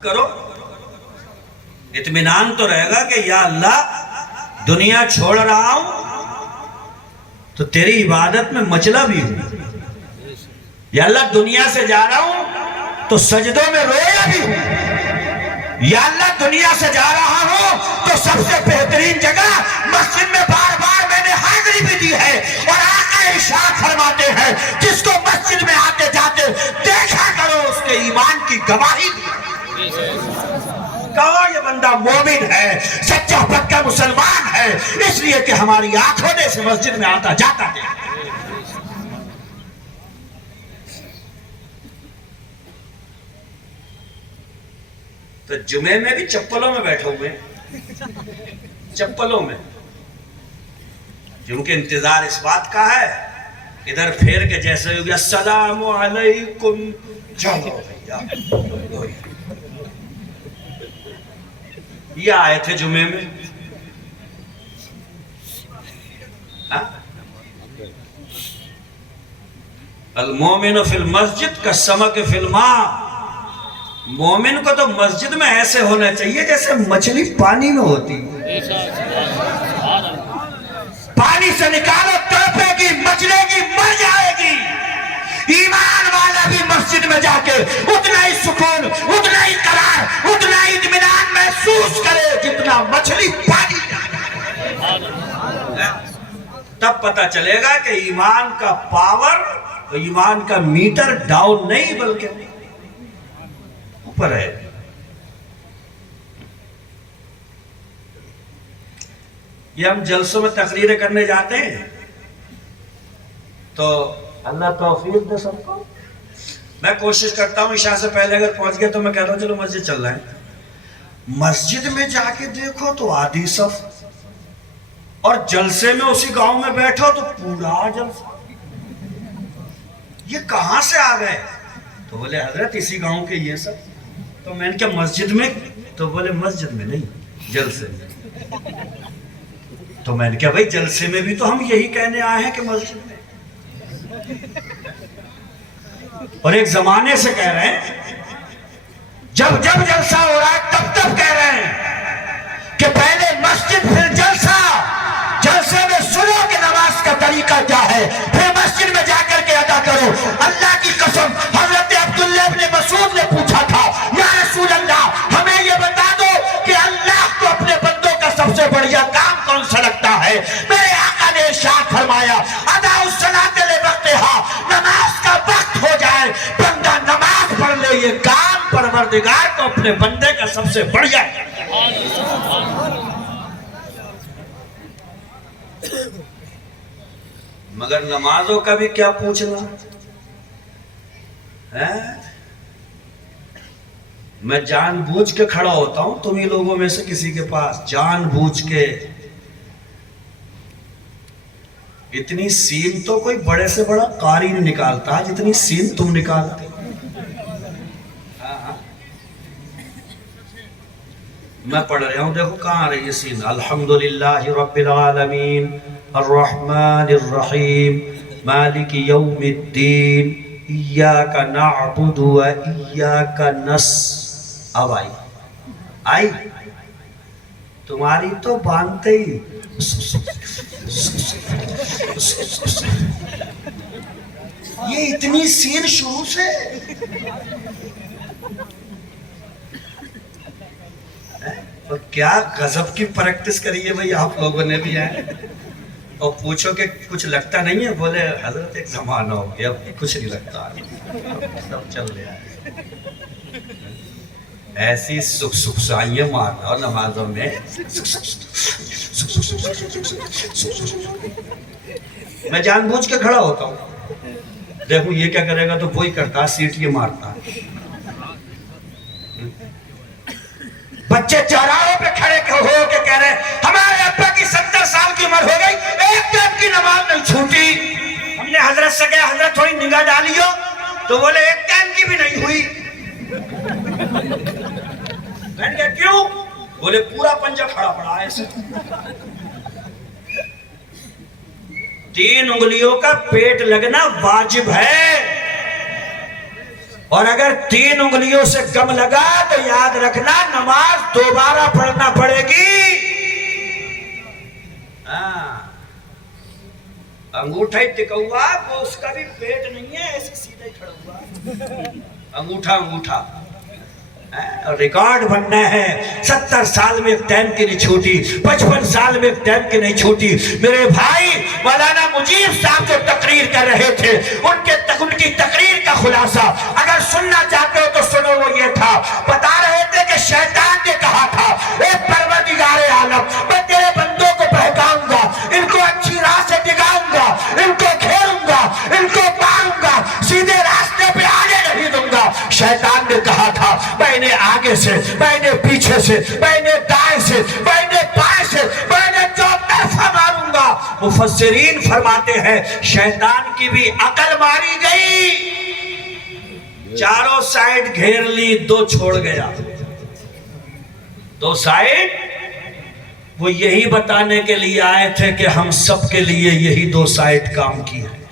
کرو اطمینان تو رہے گا کہ یا اللہ دنیا چھوڑ رہا ہوں تو تیری عبادت میں مچلا بھی ہوں، یا اللہ دنیا سے جا رہا ہوں تو سجدوں میں رویا بھی ہوں، یا اللہ دنیا سے جا رہا ہوں تو سب سے بہترین جگہ مسجد میں بار بار میں نے حاضری بھی دی ہے، اور آقا ارشاد فرماتے ہیں جس کو مسجد میں آتے جاتے دیکھا کرو اس کے ایمان کی گواہی دی۔ کہو یہ بندہ مومن ہے، سچا پکا مسلمان ہے، اس لیے کہ ہماری آنکھوں نے اسے مسجد میں آتا جاتا ہے۔ تو جمعے میں بھی چپلوں میں بیٹھا ہوئے، چپلوں میں، کیونکہ انتظار اس بات کا ہے ادھر پھیر کے جیسے ہوگی السلام علیکم، چلو بھیا یہ آئے تھے جمعے میں، المومن فی المسجد کالسمک فی الماء، مومن کو تو مسجد میں ایسے ہونا چاہیے جیسے مچھلی پانی میں ہوتی، پانی سے نکالو تڑپے گی، مچلے گی، مر جائے گی۔ ایمان والا بھی مسجد میں جا کے اتنا ہی سکون، اتنا ہی قرار، اتنا ہی اطمینان محسوس کرے جتنا مچھلی پانی میں۔ تب پتہ چلے گا کہ ایمان کا پاور، ایمان کا میٹر ڈاؤن نہیں بلکہ اوپر ہے۔ یہ ہم جلسوں میں تقریریں کرنے جاتے ہیں تو اللہ توفیق دے سب کو، میں کوشش کرتا ہوں عشاء سے پہلے اگر پہنچ گئے تو میں کہتا ہوں چلو مسجد چل رہے ہیں۔ مسجد میں جا کے دیکھو تو آدھی صف، اور جلسے میں اسی گاؤں میں بیٹھو تو پورا جلسہ، یہ کہاں سے آ گئے؟ تو بولے حضرت اسی گاؤں کے یہ سب۔ تو میں نے کہا مسجد میں؟ تو بولے مسجد میں نہیں، جلسے میں۔ تو میں نے کہا بھائی جلسے میں بھی تو ہم یہی کہنے آئے ہیں کہ مسجد میں، اور ایک زمانے سے کہہ رہے ہیں، جب جب جلسہ ہو رہا ہے تب تب کہہ رہے ہیں کہ پہلے مسجد پھر جلسہ، جلسے میں سنو کہ نماز کا طریقہ کیا ہے، پھر مسجد میں جا کر کے ادا کرو۔ اللہ کی قسم حضرت عبداللہ ابن مسعود نے پوچھا تھا یا رسول اللہ ہمیں یہ بتا دو کہ اللہ کو اپنے بندوں کا سب سے بڑھیا کام کون سا لگتا ہے؟ میرے آقا نے ارشاد فرمایا اداء الصلاۃ لوقتہا، نماز کا وقت ہو جائے بندہ نماز پڑھ لے، یہ کام پروردگار کو اپنے بندے کا سب سے بڑھیا ہے۔ مگر نمازوں کا بھی کیا پوچھنا ہے؟ میں جان بوجھ کے کھڑا ہوتا ہوں تم ہی لوگوں میں سے کسی کے پاس، جان بوجھ کے۔ اتنی سین تو کوئی بڑے سے بڑا قاری نہیں نکالتا جتنی سین تم نکالتے۔ میں پڑھ رہا ہوں، دیکھو کہاں آ رہی ہے سین۔ الحمدللہ رب العالمین الرحمن الرحیم مالک یوم الدین ایاک نعبد و ایاک اب آئی تمہاری تو باندھتے ہی یہ اتنی سین شروع سے۔ اور کیا غضب کی پریکٹس کری ہے بھئی آپ لوگوں نے بھی ہے، اور پوچھو کہ کچھ لگتا نہیں ہے؟ بولے حضرت ایک زمانہ ہو گیا اب کچھ نہیں لگتا، سب چل رہا ہے۔ ایسی سائیں مارنا اور نمازوں میں میں جان بوجھ کے کھڑا ہوتا ہوں، دیکھو یہ کیا کرے گا تو وہی کرتا، سیٹ یہ مارتا۔ بچے چوراہوں پہ کھڑے ہو کے کہہ رہے ہیں ہمارے ابا کی 70 سال کی عمر ہو گئی، ایک ٹائم کی نماز نہیں چھوٹی۔ ہم نے حضرت سے کہا حضرت تھوڑی نگاہ ڈالیو، تو بولے ایک ٹائم کی بھی نہیں ہوئی۔ میں نے کہا کیوں؟ بولے پورا پنجہ کھڑا پڑا ایسے۔ 3 انگلیوں کا پیٹ لگنا واجب ہے، اور اگر 3 انگلیوں سے کم لگا تو یاد رکھنا نماز دوبارہ پڑھنا پڑے گی. انگوٹھا ہی ٹکا ہوا، وہ اس کا بھی پیٹ نہیں ہے، ایسے سیدھا ہی کھڑا ہوا، انگوٹھا. اور ریکارڈ بننا ہے. 70 سال میں ایک ٹائم کی نہیں چھوٹی، 55 سال میں ایک ٹائم کی نہیں چھوٹی. میرے بھائی مولانا مجیب صاحب جو تقریر کر رہے تھے، ان کی تقریر کا خلاصہ اگر سننا چاہتے ہو تو سنو. وہ یہ تھا، بتا رہے تھے کہ شیطان نے کہا تھا اے پروردگار عالم، میں تیرے بندوں کو بہکاؤں گا، ان کو اچھی راہ سے دکھاؤں گا، ان کو گھیروں گا، ان کو ماروں گا، سیدھے راستے پہ آنے نہیں دوں گا. شیطان نے کہا تھا میں نے آگے سے، میں نے پیچھے سے، میں نے دائیں سے، میں نے بائیں سے، میں نے چوک طرفہ ماروں گا. مفسرین فرماتے ہیں شیطان کی بھی عقل ماری گئی، چاروں سائڈ گھیر لی، 2 چھوڑ گیا. 2 سائڈ وہ یہی بتانے کے لیے آئے تھے کہ ہم سب کے لیے یہی 2 سائڈ کام کی ہے.